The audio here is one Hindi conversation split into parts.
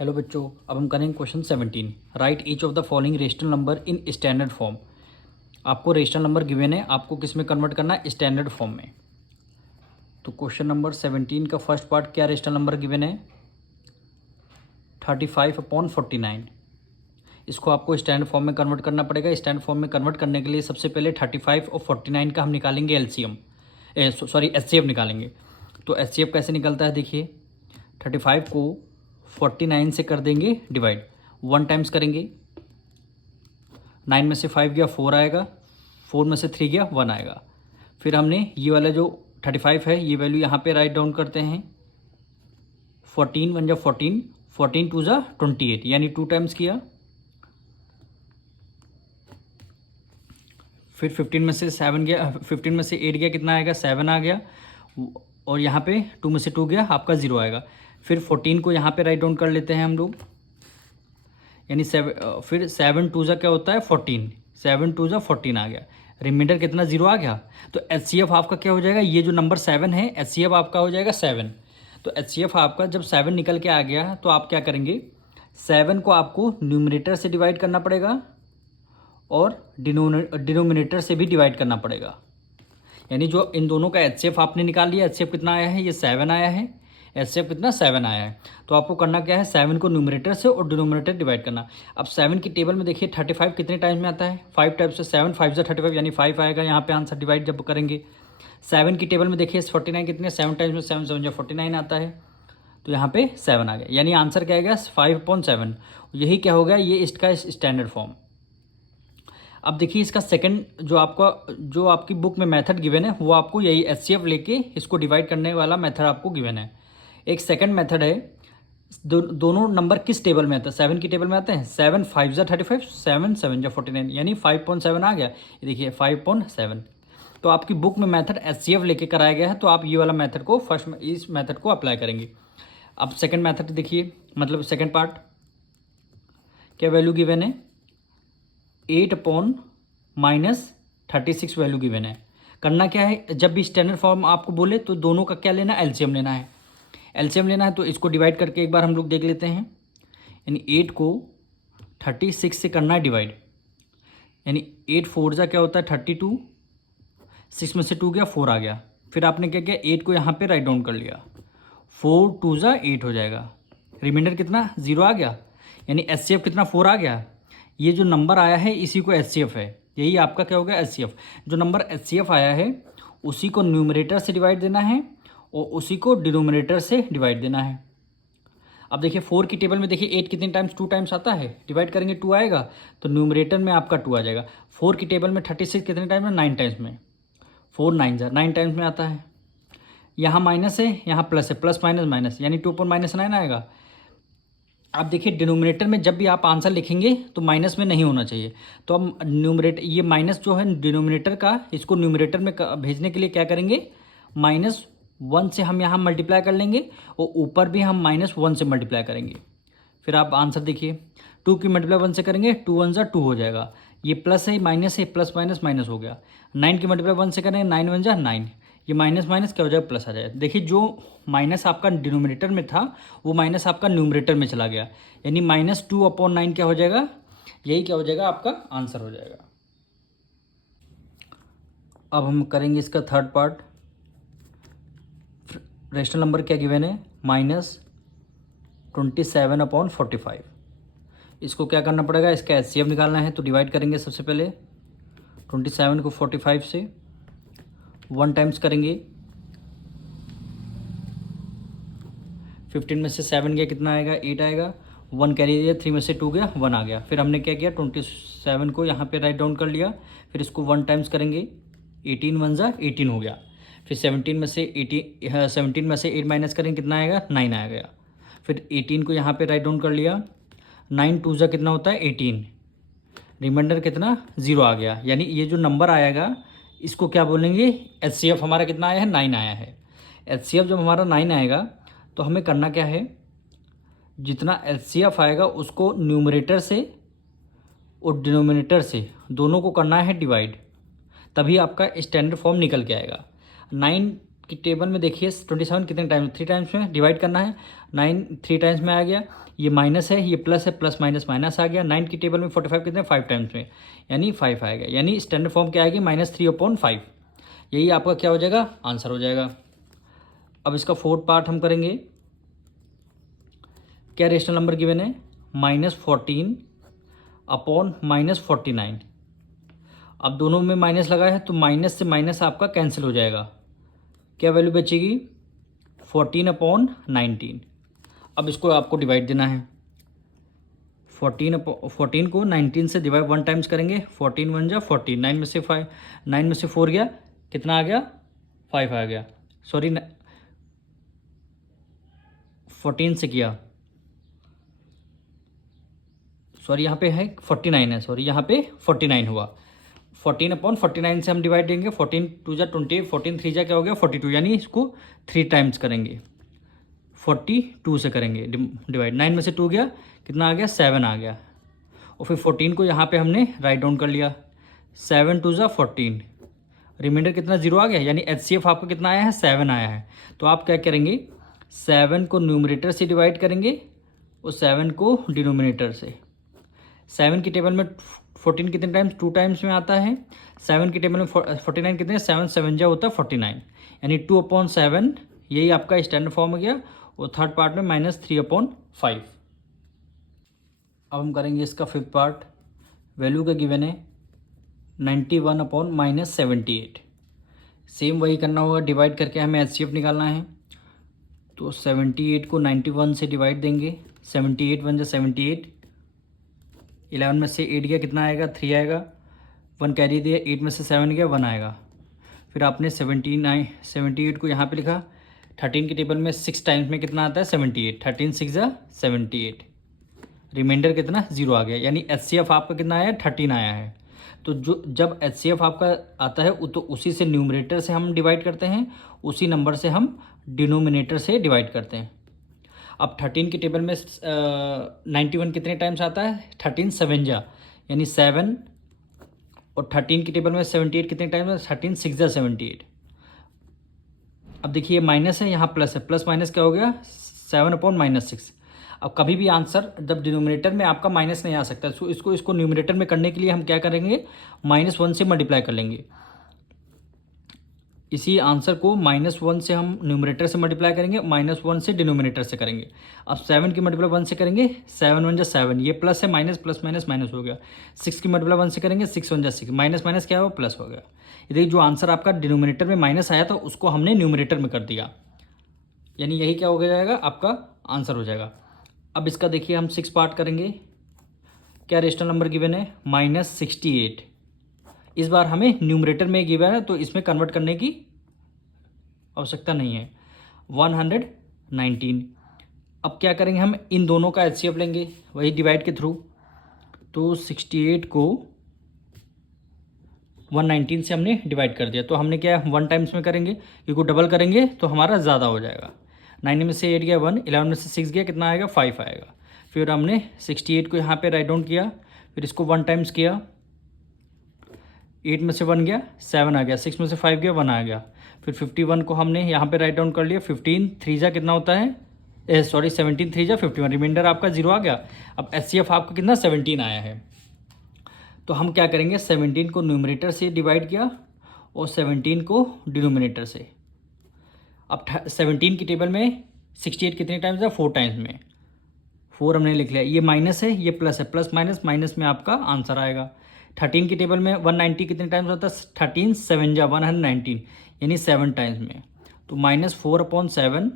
हेलो बच्चों, अब हम करेंगे question 17। Right each of the following rational number in standard form. आपको रेशनल नंबर गिवन है, आपको किस में कन्वर्ट करना है? स्टैंडर्ड फॉर्म में। तो क्वेश्चन नंबर 17 का फर्स्ट पार्ट क्या रेशनल नंबर गिवन है? 35/49। इसको आपको स्टैंडर्ड फॉर्म में कन्वर्ट करना पड़ेगा। स्टैंडर्ड फॉर्म में कन्वर्ट करने के लिए सबसे पहले 35 और 49 का हम निकालेंगे एलसीएम, एचसीएफ निकालेंगे। तो एचसीएफ कैसे निकलता है? देखिए, 35 को 49 से कर देंगे डिवाइड, 1 टाइम्स करेंगे, 9 में से 5 गया 4 आएगा, 4 में से 3 गया 1 आएगा। फिर हमने ये वाला जो 35 है ये वैल्यू यहाँ पे राइट डाउन करते हैं। 14 1 जा 14, 14 2 जा 28, यानी 2 टाइम्स किया। फिर 15 में से 7 गया, 15 में से 8 गया, कितना आएगा? 7 आ गया। और यहाँ पे 2 में से 2 गया, आपका 0 आएगा। फिर 14 को यहाँ पे राइट डाउन कर लेते हैं हम लोग, यानी फिर 7 2 जा क्या होता है? 14, 7 2 जा 14 आ गया। रिमाइंडर कितना? 0 आ गया। तो एचसीएफ आपका क्या हो जाएगा? ये जो नंबर 7 है, एचसीएफ आपका हो जाएगा 7। तो एचसीएफ आपका जब 7 निकल के आ गया तो आप क्या करेंगे? 7 को आपको न्यूमरेटर से डिवाइड करना पड़ेगा और डिनोमिनेटर से भी डिवाइड करना पड़ेगा। यानी जो इन दोनों का एचसीएफ आपने निकाल लिया, एचसीएफ कितना आया है? ये 7 आया है। एचसीएफ कितना? 7 आया है। तो आपको करना क्या है? 7 को न्यूमरेटर से और डिनोमिनेटर डिवाइड करना। अब 7 की टेबल में देखिए 35 कितने टाइम्स में आता है? 5 टाइम्स से। 7 5 जा 35, यानी 5 आएगा यहाँ पे आंसर डिवाइड जब करेंगे। 7 की टेबल में देखिए 49 कितने? 7 टाइम्स में 7 7 जा 49 आता है, तो यहाँ पे 7 आ गया, यानी आंसर क्या आएगा? 5/7। यही क्या हो गया? ये इसका स्टैंडर्ड फॉर्म। अब देखिए इसका सेकंड जो आपकी बुक में मेथड गिवन है वो आपको यही एचसीएफ लेके इसको डिवाइड करने वाला मेथड आपको गिवन है। एक सेकंड मेथड है, दोनों नंबर किस टेबल में आता है? 7 की टेबल में आते हैं। 7 5 जा 35, 7 7 जा 49, यानी 5/7 आ गया। ये देखिए 5/7। तो आपकी बुक में मेथड एचसीएफ लेके कराया गया है, तो आप ये वाला मेथड को इस मेथड को अप्लाई करेंगे। अब सेकेंड मेथड देखिए, मतलब सेकेंड पार्ट क्या वैल्यू गिवन है? 8/-36 वैल्यू गिवन है। करना क्या है? जब भी स्टैंडर्ड फॉर्म आपको बोले तो दोनों का क्या लेना है? एलसीएम लेना है। एलसीएम लेना है तो इसको डिवाइड करके एक बार हम लोग देख लेते हैं। यानी 8 को 36 से करना है डिवाइड, यानी 8 4 जा क्या होता है? 32, 6 में से 2 गया 4 आ गया। फिर आपने क्या किया? 8 को यहाँ पे राइट डाउन कर लिया, 4 2 जा 8 हो जाएगा। रिमाइंडर कितना? 0 आ गया, यानी एचसीएफ कितना? 4 आ गया। ये जो नंबर आया है इसी को एचसीएफ है, यही आपका क्या होगा? एचसीएफ। जो नंबर एचसीएफ आया है उसी को न्यूमरेटर से डिवाइड देना है और उसी को डिनोमिनेटर से डिवाइड देना है। अब देखिए 4 की टेबल में देखिए 8 कितने टाइम्स? 2 टाइम्स आता है। डिवाइड करेंगे 2 आएगा, तो न्यूमरेटर में आपका 2 आ जाएगा। 4 की टेबल में 36 कितने टाइम में? 9 टाइम्स में। 4 9 जा 9 टाइम्स में आता है। यहाँ माइनस है, यहाँ प्लस है, प्लस माइनस माइनस, यानी 2/-9 आएगा। आप देखिए डिनोमिनेटर में जब भी आप आंसर लिखेंगे तो माइनस में नहीं होना चाहिए। तो अब न्यूमरेटर, ये माइनस जो है डिनोमिनेटर का, इसको न्यूमरेटर में भेजने के लिए क्या करेंगे? -1 से हम यहाँ मल्टीप्लाई कर लेंगे और ऊपर भी हम -1 से मल्टीप्लाई करेंगे। फिर आप आंसर देखिए, 2 की मल्टीप्लाई 1 से करेंगे, 2 1 जा 2 हो जाएगा। ये प्लस है, माइनस है, प्लस माइनस माइनस हो गया। 9 की मल्टीप्लाई 1 से करेंगे, 9 1 जा 9, ये माइनस माइनस क्या हो जाएगा? प्लस आ जाएगा। देखिए जो माइनस आपका डिनोमिनेटर में था वो माइनस आपका न्यूमरेटर में चला गया, यानी -2/9 क्या हो जाएगा? यही क्या हो जाएगा? आपका आंसर हो जाएगा। अब हम करेंगे इसका थर्ड पार्ट। रेशनल नंबर क्या गिवन है? -27/45। इसको क्या करना पड़ेगा? इसका एचसीएफ निकालना है, तो डिवाइड करेंगे सबसे पहले 27 को 45 से, 1 टाइम्स करेंगे, 15 में से 7 गया, कितना आएगा? 8 आएगा। 1 कैरी दिया, 3 में से 2 गया, 1 आ गया। फिर हमने क्या किया? 27 को यहाँ पे राइट डाउन कर लिया, फिर इसको 1 टाइम्स करेंगे, 18 1 जा 18 हो गया। फिर 17 में से 8 माइनस करेंगे, कितना आएगा? 9 आ गया। फिर 18 को यहाँ पे राइट डाउन कर लिया, 9 2 जा कितना होता है? 18। रिमाइंडर कितना? 0 आ गया। यानी ये जो नंबर आएगा इसको क्या बोलेंगे? एचसीएफ हमारा कितना आया है? 9 आया है। एचसीएफ जब हमारा 9 आएगा तो हमें करना क्या है? जितना एचसीएफ आएगा उसको न्यूमरेटर से और डिनोमिनेटर से दोनों को करना है डिवाइड, तभी आपका स्टैंडर्ड फॉर्म निकल के आएगा। 9 आपकी टेबल में देखिए 27 कितने टाइम्स, 3 टाइम्स में डिवाइड करना है। 9 3 टाइम्स में आ गया, ये माइनस है, ये प्लस है, प्लस माइनस माइनस आ गया। 9 की टेबल में 45 कितने 5 टाइम्स में, यानी 5 आएगा, यानी स्टैंडर्ड फॉर्म क्या आएगी -3/5। यही आपका क्या हो जाएगा, आंसर हो जाएगा। अब इसका फोर्थ पार्ट हम करेंगे। क्या रेशनल नंबर गिवन है, -14/-49। अब दोनों में माइनस लगा है तो माइनस से माइनस आपका कैंसिल हो जाएगा। क्या वैल्यू बचेगी, 14/19। अब इसको आपको डिवाइड देना है। 14 को 19 से डिवाइड 1 टाइम्स करेंगे, 14 1 जा 14, 9 में से 5, 9 में से 4 गया, कितना आ गया 5 आ गया, सॉरी 14 से किया, सॉरी यहाँ पे है 49 है, सॉरी यहाँ पे 49 हुआ। 14/49 से हम डिवाइड देंगे, 14 2 जा 28, 14 3 जा क्या हो गया 42, यानी इसको 3 टाइम्स करेंगे, 42 से करेंगे डिवाइड। 9 में से 2 गया, कितना आ गया 7 आ गया, और फिर 14 को यहाँ पे हमने राइट डाउन कर लिया, 7 2 जा 14, रिमाइंडर कितना 0 आ गया, यानी HCF आपका कितना आया है 7 आया है। तो आप क्या करेंगे, 7 को न्यूमरेटर से डिवाइड करेंगे और 7 को डिनोमिनेटर से। 7 की टेबल में 14 कितने टाइम्स, 2 टाइम्स में आता है। 7 की टेबल में 49 कितने, 7 7 जा होता है 49, यानी 2/7, यही आपका स्टैंडर्ड फॉर्म हो गया। और थर्ड पार्ट में -3/5। अब हम करेंगे इसका फिफ्थ पार्ट। वैल्यू का गिवन है 91/-78। सेम वही करना होगा, डिवाइड करके हमें HCF निकालना है। तो 78 को 91 से डिवाइड देंगे, 78 1 जा 78, 11 में से 8 गया, कितना आएगा 3 आएगा, 1 कैरी दिया, 8 में से 7 गया 1 आएगा। फिर आपने 78 को यहाँ पे लिखा। 13 की टेबल में 6 टाइम्स में कितना आता है 78, 13 6 जा 78, रिमाइंडर कितना 0 आ गया, यानी HCF आपका कितना आया 13 आया है। तो जो जब HCF आपका आता है तो उसी से न्यूमरेटर से हम डिवाइड करते हैं, उसी नंबर से हम डिनोमिनेटर से डिवाइड करते हैं। अब 13 की टेबल में 91 कितने टाइम्स आता है, 13 7 जा, यानी 7, और 13 की टेबल में 78 कितने टाइम्स, 13 6 जा 78। अब देखिए माइनस है, यहाँ प्लस है, प्लस माइनस क्या हो गया 7/-6। अब कभी भी आंसर जब डिनोमिनेटर में आपका माइनस नहीं आ सकता, तो इसको न्यूमरेटर में करने के लिए हम क्या करेंगे, -1 से मल्टीप्लाई कर लेंगे। इसी आंसर को -1 से हम न्यूमरेटर से मल्टीप्लाई करेंगे, -1 से डिनोमिनेटर से करेंगे। अब 7 की मल्टीप्लाई 1 से करेंगे, 7 1 जा 7, ये प्लस है, माइनस प्लस माइनस माइनस हो गया। 6 की मल्टीप्लाई 1 से करेंगे, 6 1 जा 6, माइनस माइनस क्या हुआ प्लस हो गया। ये देखिए जो आंसर आपका डिनोमिनेटर में माइनस आया था उसको हमने न्यूमरेटर में कर दिया, यानी यही क्या हो जाएगा आपका आंसर हो जाएगा। अब इसका देखिए हम 6 पार्ट करेंगे। क्या रेशनल नंबर गिवन है -68। इस बार हमें न्यूमरेटर में गिवन है तो इसमें कन्वर्ट करने की आवश्यकता नहीं है। 119। अब क्या करेंगे, हम इन दोनों का HCF लेंगे, वही डिवाइड के थ्रू। तो 68 को 119 से हमने डिवाइड कर दिया, तो हमने क्या 1 टाइम्स में करेंगे, क्योंकि डबल करेंगे तो हमारा ज़्यादा हो जाएगा। 9 में से 8 गया 1, 11 में से 6 गया, कितना आएगा 5 आएगा। फिर हमने 68 को यहाँ पे राइट डाउन किया, फिर इसको 1 टाइम्स किया, 8 में से 1 गया 7 आ गया, 6 में से 5 गया 1 आ गया। फिर 51 को हमने यहाँ पे राइट डाउन कर लिया, 15 3 जा कितना होता है, सॉरी 17 3 जा 51, रिमाइंडर आपका 0 आ गया। अब HCF आपका कितना 17 आया है। तो हम क्या करेंगे, 17 को न्यूमरेटर से डिवाइड किया और 17 को डिनोमिनेटर से। अब 17 की टेबल में 68 कितने टाइम्स है, 4 टाइम्स में, 4 हमने लिख लिया। ये माइनस है, ये प्लस है, प्लस माइनस माइनस में आपका आंसर आएगा। 13 की टेबल में 190 कितने टाइम्स होता है, 13 7 जा 119, यानी 7 टाइम्स में। तो -4/7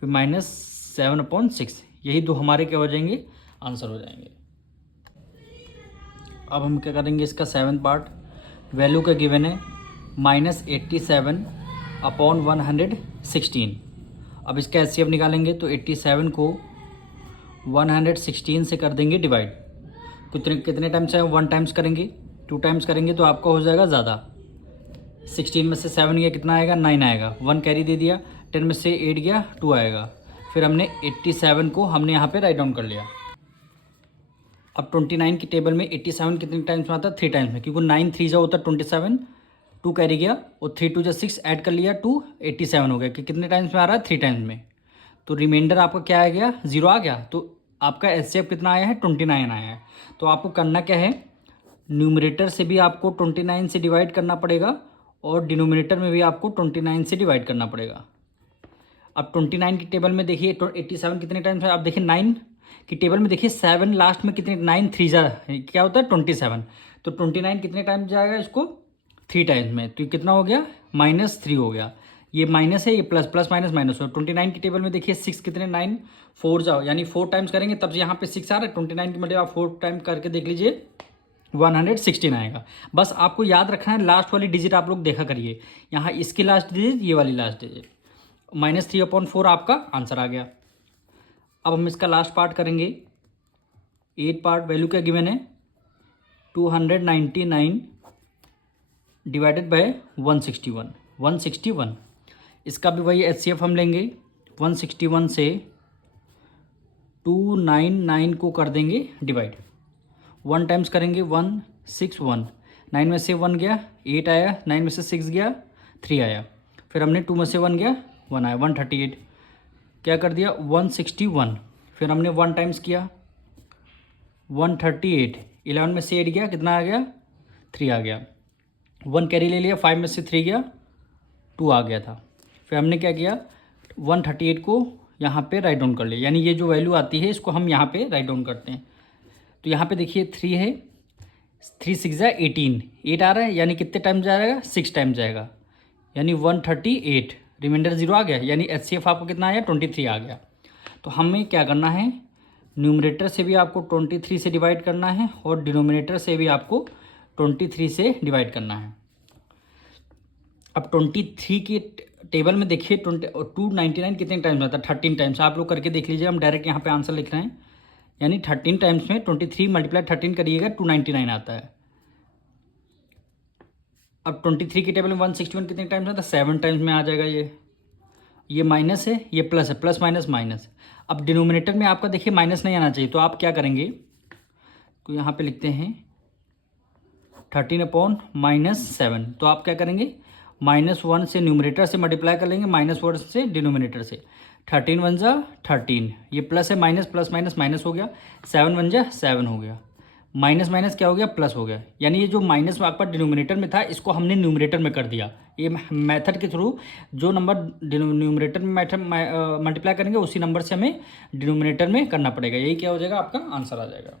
फिर -7/6, यही दो हमारे क्या हो जाएंगे, आंसर हो जाएंगे। अब हम क्या करेंगे, इसका 7th पार्ट। वैल्यू का गिवन है -87/116। अब इसका HCF निकालेंगे, तो 87 को 116 से कर देंगे डिवाइड। कितने टाइम्स है, 1 टाइम्स करेंगे, 2 टाइम्स करेंगे तो आपका हो जाएगा ज़्यादा। 16 में से 7 गया, कितना आएगा 9 आएगा, 1 कैरी दे दिया, 10 में से 8 गया 2 आएगा। फिर हमने 87 को हमने यहाँ पे राइट डाउन कर लिया। अब 29 की टेबल में 87 कितने टाइम्स में आता है, 3 टाइम्स में, क्योंकि 9 3 जा होता है 27, 2 कैरी गया और 3 2 6 ऐड कर लिया 2 87 हो गया कि कितने टाइम्स में आ रहा है 3 टाइम्स में। तो रिमाइंडर आपका क्या आ गया 0 आ गया। तो आपका एचसीएफ कितना आया है 29 आया है। तो आपको करना क्या है न्यूमरेटर से भी आपको 29 से डिवाइड करना पड़ेगा और डिनोमिनेटर में भी आपको 29 से डिवाइड करना पड़ेगा। अब 29 की टेबल में देखिए 87 कितने टाइम्स है। आप देखिए 9 की टेबल में देखिए 7 लास्ट में कितने 9 3 जा क्या होता है 27। तो 29 कितने टाइम्स जाएगा इसको 3 टाइम्स में। तो ये कितना हो गया -3 हो गया। ये माइनस है ये प्लस प्लस माइनस माइनस हो। 29 की टेबल में देखिए 6 कितने 9 4 जाओ यानी 4 टाइम्स करेंगे तब से यहाँ पे 6 आ रहा है। 29 की मतलब आप 4 टाइम करके देख लीजिए 116 आएगा। बस आपको याद रखना है लास्ट वाली डिजिट आप लोग देखा करिए यहाँ इसकी लास्ट डिजिट ये वाली लास्ट डिजिट -3/4 आपका आंसर आ गया। अब हम इसका लास्ट पार्ट करेंगे 8 पार्ट। वैल्यू क्या गिवन है 299 डिवाइडेड बाय 161। इसका भी वही एचसीएफ हम लेंगे 161 से 299 को कर देंगे डिवाइड 1 टाइम्स करेंगे 161। 9 में से 1 गया 8 आया 9 में से 6 गया 3 आया फिर हमने 2 में से 1 गया 1 आया 138 क्या कर दिया 161। फिर हमने 1 टाइम्स किया 138 11 में से 8 गया कितना आ गया 3 आ गया 1 कैरी ले लिया 5 में से 3 गया 2 आ गया था। फिर हमने क्या किया 138 को यहाँ पे राइट डाउन कर लिया यानी ये जो वैल्यू आती है इसको हम यहाँ पे राइट डाउन करते हैं। तो यहाँ पे देखिए 3 है 3 6 18 8 आ रहा है यानी कितने टाइम जाएगा 6 टाइम जाएगा यानी 138 रिमाइंडर 0 आ गया यानी एचसीएफ आपको कितना आया 23 आ गया। तो हमें क्या करना है न्यूमरेटर से भी आपको 23 से डिवाइड करना है और डिनोमिनेटर से भी आपको 23 से डिवाइड करना है। अब 23 की टेबल में देखिए 299 कितने टाइम्स आता है 13 टाइम्स। आप लोग करके देख लीजिए हम डायरेक्ट यहाँ पे आंसर लिख रहे हैं यानी 13 टाइम्स में 23 × 13 करिएगा 299 आता है। अब 23 की टेबल में 161 कितने टाइम्स आता है 7 टाइम्स में आ जाएगा। ये माइनस है ये प्लस है प्लस माइनस माइनस। अब डिनोमिनेटर में आपका देखिए माइनस नहीं आना चाहिए तो आप क्या करेंगे तो यहाँ पे लिखते हैं 13/-7। तो आप क्या करेंगे -1 से न्यूमरेटर से मल्टीप्लाई कर लेंगे -1 से डिनोमिनेटर से 13 1 जा 13 ये प्लस है माइनस प्लस माइनस माइनस हो गया 7 1 जा 7 हो गया माइनस माइनस क्या हो गया प्लस हो गया यानी ये जो माइनस आपका डिनोमिनेटर में था इसको हमने न्यूमरेटर में कर दिया। ये मेथड के थ्रू जो नंबर न्यूमरेटर में मल्टीप्लाई करेंगे उसी नंबर से हमें डिनोमिनेटर में करना पड़ेगा। यही क्या हो जाएगा आपका आंसर आ जाएगा।